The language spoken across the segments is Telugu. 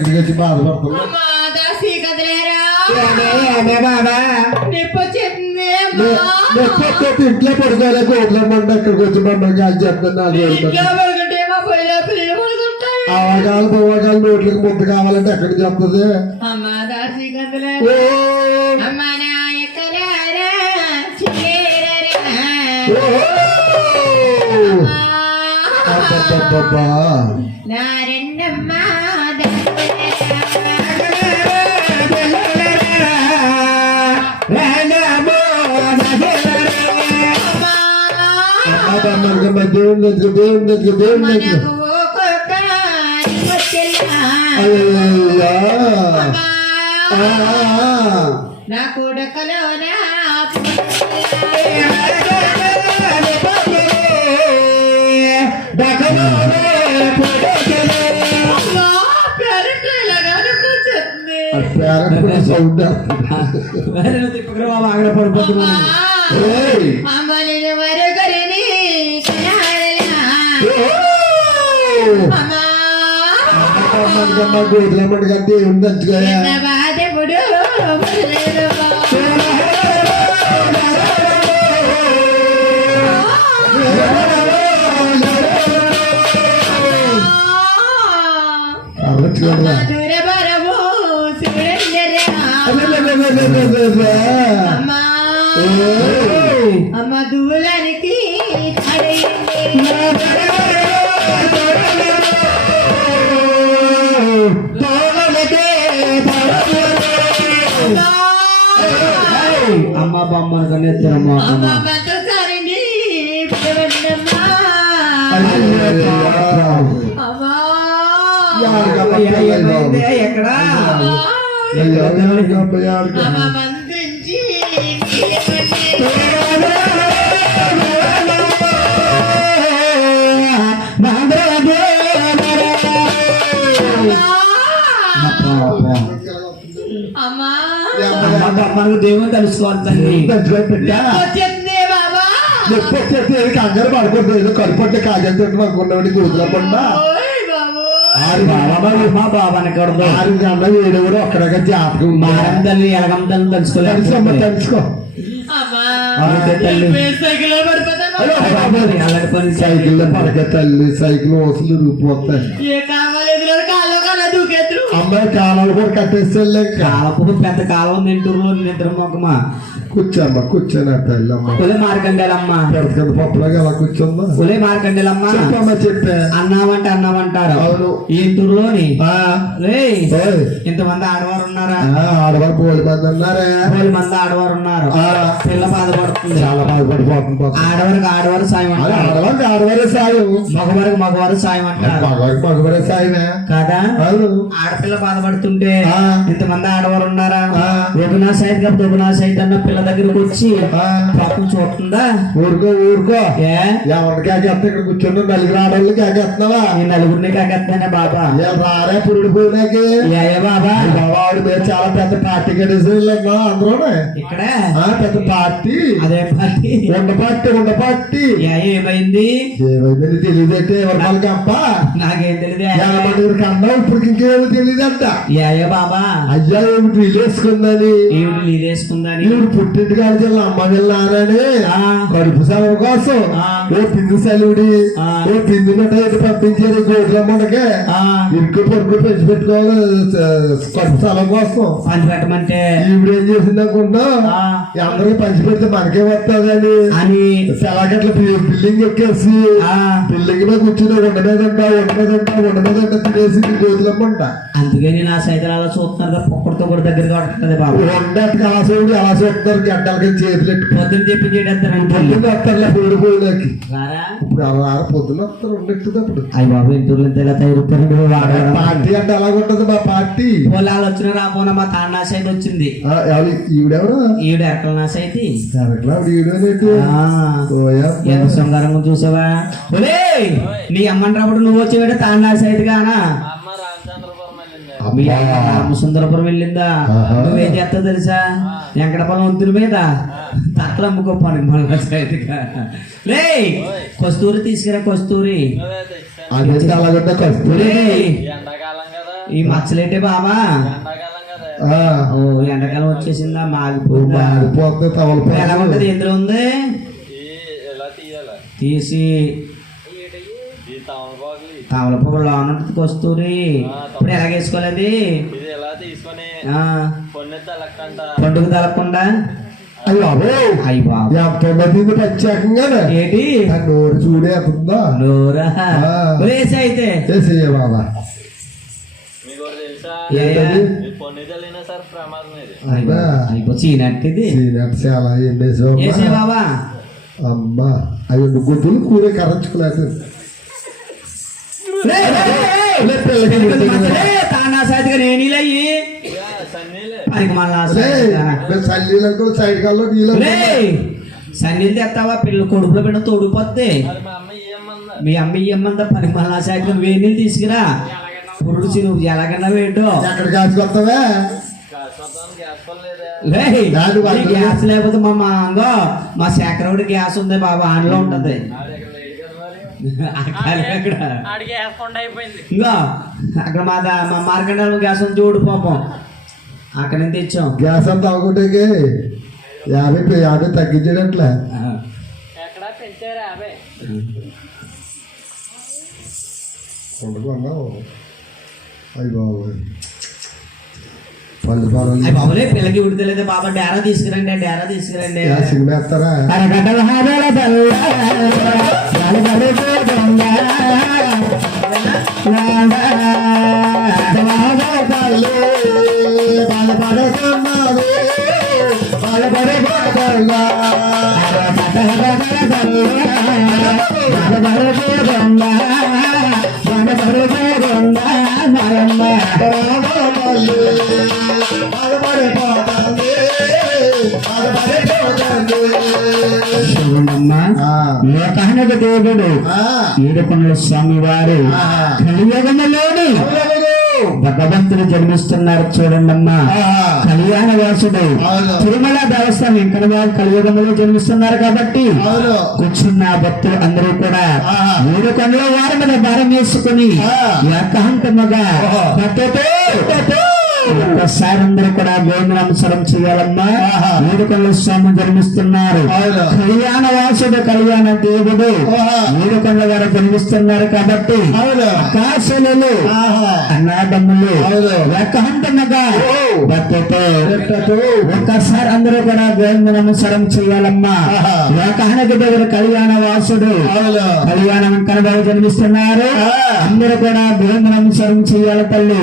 తిరిగొచ్చి బాధపడుతుంది ఇంట్లో పడుకోలే కోట్లమ్మంట ఇక్కడికి వచ్చి మమ్మల్ని కాల్ చేస్తున్నాను అవకాలు పోవకాలు నోట్లకి ముద్దు కావాలంటే ఎక్కడికి చెప్తుంది నారెన్నమ్మా అమ్మా దేవుడి దగ్గర దేవుడి దగ్గర దేవుడి దగ్గర నా కొడకలో నా సౌండ్ ఆగడ పడిపోతున్నాను అమ్మా ఉండొచ్చు కదా దూలానికి అమ్మను కన్నెత్తనమ్మా ఎక్కడా మంత్రించి మనకు దేవుని తెలుసుకోవాలి తండ్రి చెప్పొచ్చేది కంగారు పడుకుంటుంది ఏదో కడుపొట్టే కాజల్ తోటి మాకు ఉన్నవాడి గుర్తులకుండా ఆరు తల్లి సైకిల్ పడక తల్లి సైకిల్ వసూలు రూపు వస్తాయి అమ్మాయి కాలాలు కూడా కట్టేసేళ్ళే కాలపు పెద్ద కాలం నింటూరులో నిద్ర మొగమా కూర్చోమ్మా కూర్చోనా తల్లమ్మా ఒలే మార్కండేలమ్మా పెద్ద పప్పులాగా అలా కూర్చోమ్మా ఒలే మార్కండేలమ్మా చెప్పే అన్నామంటే అన్నామంటారు అవును ఈ తూరులోని ఇంతమంది ఆడవారు ఉన్నారా ఆడవారు పోలి మంది ఉన్నారా పోలి మంది ఆడవారు ఉన్నారు పిల్ల బాధపడుతుంది చాలా బాధపడిపోతుంది ఆడవారికి ఆడవారు సాయం ఆడవారికి ఆడవారే సాయం మగవారికి మగవారు సాయం అంటారు మగవారికి మగవారే సాయమే కదా ఆడ పిల్ల బాధపడుతుంటే ఇంతమంది ఆడవారు ఉన్నారా ఒకనా సైడ్ కాబట్టి ఒకనా సైడ్ అన్న పిల్ల దగ్గరకు వచ్చి పాపం చూస్తుందా ఊరుకో ఊరుకో ఎవరికి కాకేస్తా ఇక్కడ కూర్చుంటే నలుగురు ఆడవాళ్ళు కాకేస్తున్నావా ఈ నలుగురిని కాకేస్తానే బాబా రారే పురుడు పోయినాకి ఏ బాబా బాబా చాలా పెద్ద పార్టీ కడేసేళ్ళు అందరూ ఇక్కడ పెద్ద పార్టీ అదే పార్టీ ఉండ పార్టీ ఉండ పార్టీ ఏమైంది ఏమైంది తెలియదు అంటే ఎవరి వాళ్ళకి అప్ప నాకేం తెలియదు ఎవరి కందా ఇప్పుడు ఇంకేమో తెలియదు నీదంట బాబా అయ్యా ఏమిటి వీలేసుకుందని ఏమిటి నీలేసుకుందని ఈవిడ పుట్టింటి కాడి జిల్లా అమ్మ వెళ్ళానని కడుపు సెలవు కోసం ఓ పిందు సెలవుడి ఓ పిందు మిఠాయి పంపించేది గోట్ల మనకే ఇరుకు పొరుగు పెంచి పెట్టుకోవాలి కడుపు సెలవు కోసం పంచి పెట్టమంటే ఈవిడ ఏం చేసింది అనుకుంటా అందరికి పంచి పెడితే మనకే వస్తుందని అని సెలగట్ల బిల్డింగ్ ఎక్కేసి బిల్డింగ్ మీద కూర్చుని ఉండమేదంట ఉండమేదంట ఉండమేదంట తినేసి గోతులమ్మంట అందుకే నేను ఆ సైకిల్ చూస్తున్నాను పొక్కడితో కూడా దగ్గర కొడుతుంది బాబు రెండటికి అలా చూడు అలా చూస్తున్నారు గడ్డలకి చేతులు పొద్దున చెప్పి చేయడేస్తారంటే పొద్దున వస్తారు రెండెట్టుది అయ్యి బాబు ఇంటూర్లు ఎలా తయారుతారండి పార్టీ అంటే అలా ఉంటుంది మా పార్టీ వాళ్ళు వచ్చిన రాబోనా మా తాండా సైడ్ వచ్చింది ఈవిడెవరు ఈవిడ ఎక్కడ నా సైతి ఎంత సంగారంగా చూసావా నీ అమ్మని రాబడు నువ్వు వచ్చేవాడు తాండా సైతి గానా సుందరపురం వెళ్ళిందా నువ్వేం చేస్తా తెలుసా ఎక్కడ పొలం వద్దుల మీద తట్ల అమ్ముకోపాను మన రే కస్తూరి తీసుకురా కస్తూరి కస్తూరి ఈ మచ్చలేటే బాబా ఓ ఎండాకాలం వచ్చేసిందా మాగిపోతుంది ఎలా ఉంటది ఎందులో ఉంది తీసి తామల పువ్వులు లోనంత కస్తూరి ఇప్పుడు ఎలాగ వేసుకోలేదు పండుగ తలకుండా ఏంటి నోరు చూడే నోరా వేసి అయితే బాబా అమ్మా అవి గుడ్డులు కూర కరచుకులేదు సన్నీళ్ళు తెస్తావా పిల్లలు కొడుకులో పెట్టిన తోడిపోద్ది మీ అమ్మ ఏమందా పని మళ్ళా శాఖ వేణి తీసుకురా పురుడు చిరు ఎలాగన్నా వేటో గ్యాస్ లేకపోతే మా మా అంగో మా శేఖరవుడి గ్యాస్ ఉంది బాబా ఆన్లో ఉంటది అక్కడ మా మార్కెట్ గ్యాస్ చూడు పాపం అక్కడ నుంచి తెచ్చాం గ్యాస్ అంతా ఒకటే యాభై యాభై తగ్గించడట్లే అయ్యి బాబోయ్ పళ్ళు పనులు అయ్యి బాబులే పిల్లకి ఉడతలేదు బాబా డేరా తీసుకురండి డేరా తీసుకురండి యా సినిమా వేస్తారా అరగడ్డల పాదాలు బాధపడే పాదాలు బాధపడే పాదాలు లోకానికి దేవుడు ఏడు పనుల స్వామి వారు కలియుగములోని భగవంతుని జన్మిస్తున్నారు చూడండి అమ్మా కళ్యాణ వ్యాసుడు తిరుమల దేవస్థానం వెంకట వారు కలియుగంలో జన్మిస్తున్నారు కాబట్టి కూర్చున్న భక్తులు అందరూ కూడా మూడు కనుల వారి మీద భారం వేసుకుని ఏకాంతముగా ఒకసారి అందరూ కూడా దేవుని నమస్కారం చేయాలమ్మా వేడుకలు స్వామి జన్మిస్తున్నారు కళ్యాణ వాసుడు కళ్యాణ దేవుడు వేడుకల గారు జన్మిస్తున్నారు కాబట్టి ఆకాశలు అన్నాదమ్ములు అంటున్నగా ఒక్కసారి అందరూ కూడా దేవుని నమస్కారం చేయాలమ్మా రకానికి దగ్గర కళ్యాణ వాసుడు కళ్యాణం కనబడి జన్మిస్తున్నారు అందరూ కూడా దేవుని నమస్కారం చేయాలి తల్లి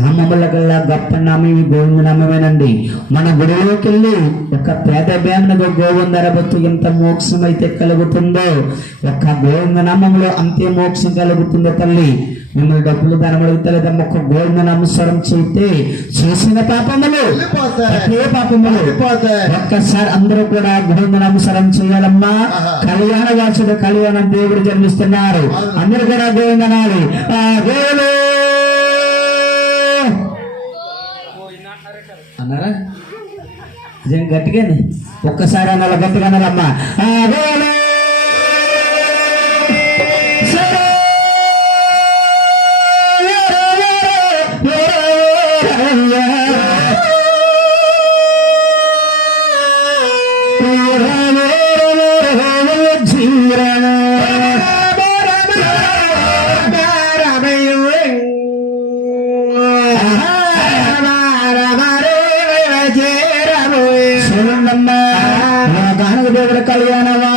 నామముల కల్లా గొప్ప నామం ఈ గోవింద నామేనండి మన గుడిలోకి వెళ్ళి ఒక పేద గోవింద గోవిందరబత్తు ఎంత మోక్షం అయితే కలుగుతుందో ఒక గోవింద నామంలో అంతే మోక్షం కలుగుతుందో తల్లి మిమ్మల్ని డబ్బులు ధనం అడుగుతలేదమ్మ ఒక గోవింద నామస్వరం చేస్తే చేసిన పాపములు ఏ పాపములు ఒక్కసారి అందరూ కూడా గోవింద నామస్వరం చేయాలమ్మా కళ్యాణ వాసుడు కళ్యాణ దేవుడు జన్మిస్తున్నారు అందరూ కూడా గోవిందనాలు నిజం గట్టిగానే ఒక్కసారి అనాలి గట్టిగా అనాలమ్మా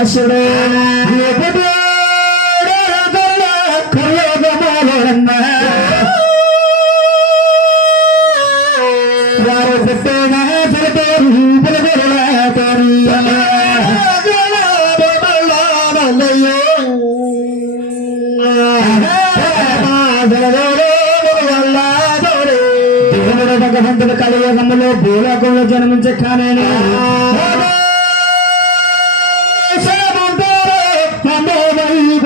దాసుడే వారు పుట్టేనా పుడతారు పుడగొరలాతారు భగవంతుడు కలియుగంలో భూలోకంలో జన్మించే కానీ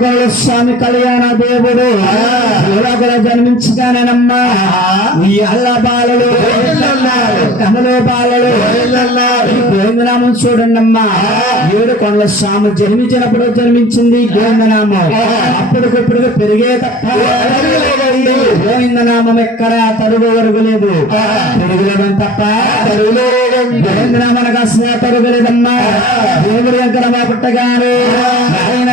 గోపాల స్వామి కళ్యాణ దేవుడు యువకుల జన్మించుతానమ్మా నీ అల్ల బాలలు కమలో బాలలు గోవిందనామం చూడండమ్మా ఏడు కొండల స్వామి జన్మించినప్పుడు జన్మించింది గోవిందనామం అప్పటికప్పుడు పెరిగే తప్ప గోవిందనామం ఎక్కడ తరుగు వరుగులేదు పెరుగులేదని తప్ప గోవిందనామనకు అసలు తరుగులేదమ్మా దేవుడి దగ్గర మా పుట్టగానే ఆయన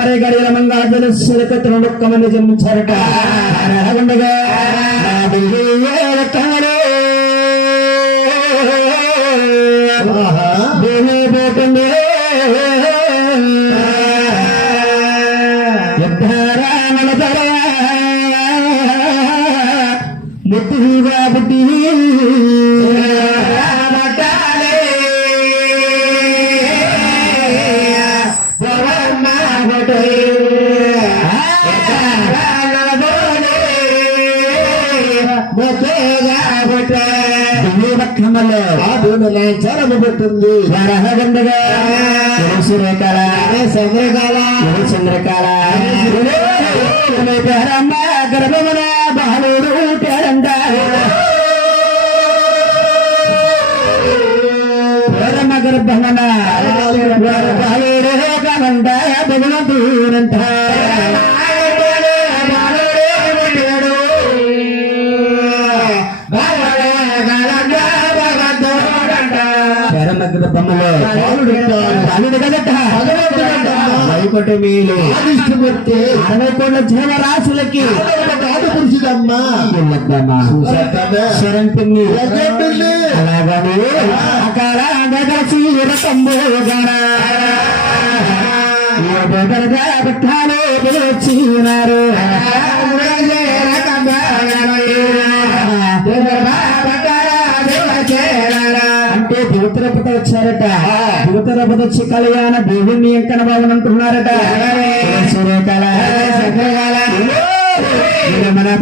మరే గడియల మంగాజలు సులకత్రుడు కమలు జన్మించారట ఉండగా ముద్దురాబుడి చరమబెట్టింది వరహగండగా సూర్యకాల చంద్రకాల చంద్రకాల గర్భమున బాలు Jangan lah. ఒకటి వీలు ఆదిష్టపెడితే పదకొండ జీవరాశులకి ఆడపరుచుదమ్మా శరణ్ అంటే పవిత్ర చేశారట భూతరపద కళ్యాణ దేవుణ్ణి ఎంకన భవన్ అంటున్నారట సూర్యకాల చంద్రకాల మన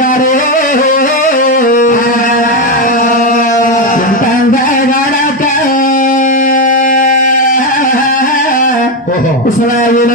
గారు ఇస్రాయిల్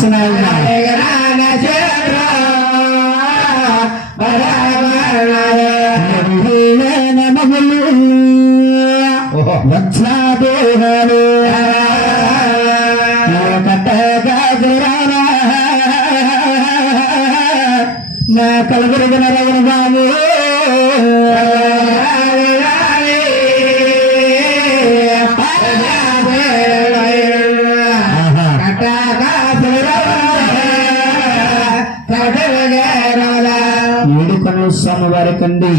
现在。ಸ್ವಾಮಿ ವಾರಕಂಡಿ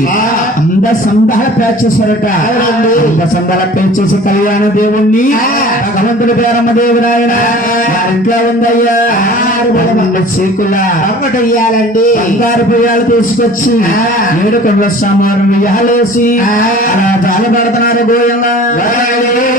అంద సందహ పేర్చేశారట అంద సందహ పేర్చేసి కళ్యాణ దేవుణ్ణి భగవంతుడి పేరమ్మ దేవురాయన ఇంట్లో ఉందయ్యా చీకుల అయ్యాలండి బంగారు పొయ్యాలు తీసుకొచ్చి ఏడు కవ్య సమారం వేయాలేసి అలా జాలి పడుతున్నారు గోయమ్మ